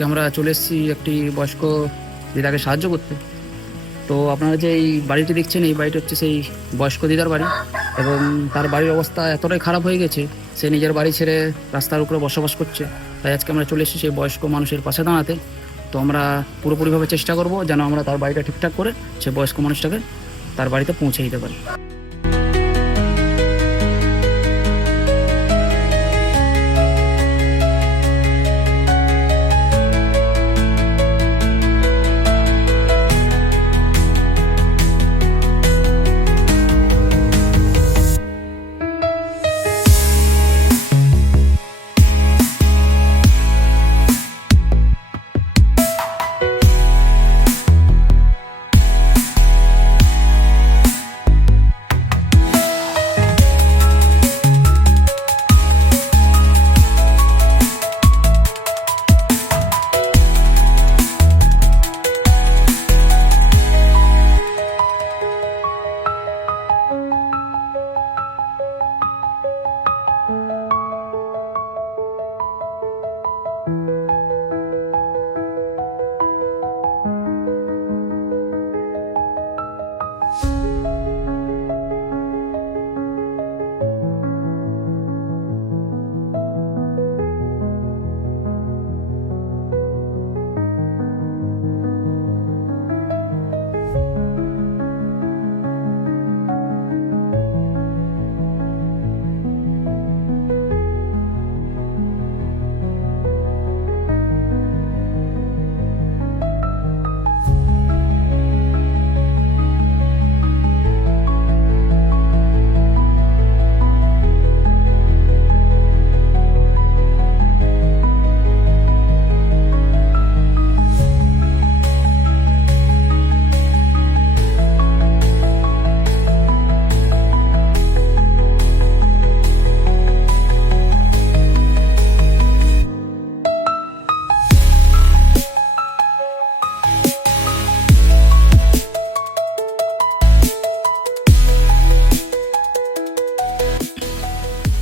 আজকে আমরা চলে এসেছি একটি বয়স্ক দিদাকে সাহায্য করতে। তো আপনারা যে এই বাড়িটি দেখছেন, এই বাড়িটি হচ্ছে সেই বয়স্ক দিদার বাড়ি এবং তার বাড়ির অবস্থা এতটাই খারাপ হয়ে গেছে, সে নিজের বাড়ি ছেড়ে রাস্তার উপরে বসবাস করছে। তাই আজকে আমরা চলে এসেছি সেই বয়স্ক মানুষের পাশে দাঁড়াতে। তো আমরা পুরোপুরিভাবে চেষ্টা করব যেন আমরা তার বাড়িটা ঠিকঠাক করে সে বয়স্ক মানুষটাকে তার বাড়িতে পৌঁছে দিতে পারি।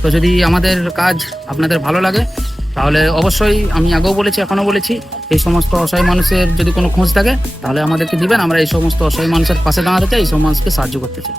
তো যদি আমাদের কাজ আপনাদের ভালো লাগে তাহলে অবশ্যই, আমি আগেও বলেছি এখনও বলেছি, এই সমস্ত অসহায় মানুষের যদি কোনো খোঁজ থাকে তাহলে আমাদেরকে দিবেন। আমরা এই সমস্ত অসহায় মানুষের পাশে দাঁড়াতে চাই, এই সব মানুষকে সাহায্য করতে চাই।